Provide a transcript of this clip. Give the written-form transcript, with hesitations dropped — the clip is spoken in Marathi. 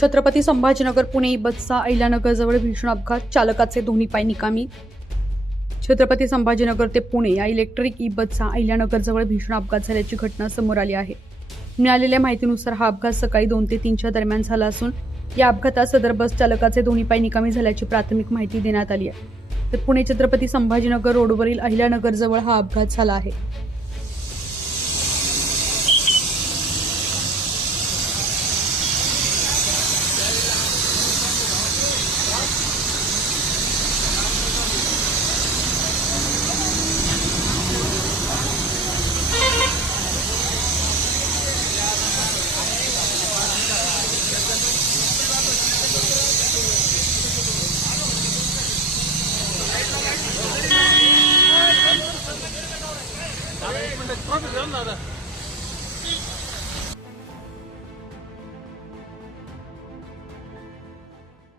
छत्रपती संभाजीनगर पुणे बसचा अहिल्यानगरजवळ भीषण अपघात, चालकाचे दोन्ही पाय निकामी। छत्रपती संभाजीनगर ते पुणे या इलेक्ट्रिक ई बसचा अहिल्यानगरजवळ भीषण अपघात झाल्याची घटना समोर आली आहे। मिळालेल्या माहितीनुसार हा अपघात सकाळी 2 ते 3च्या दरम्यान झाला असून या अपघातात सदर बस चालकाचे दोन्ही पाय निकामी झाल्याची प्राथमिक माहिती देण्यात आली आहे। तर पुणे छत्रपती संभाजीनगर रोडवरील अहिल्यानगरजवळ हा अपघात झाला आहे।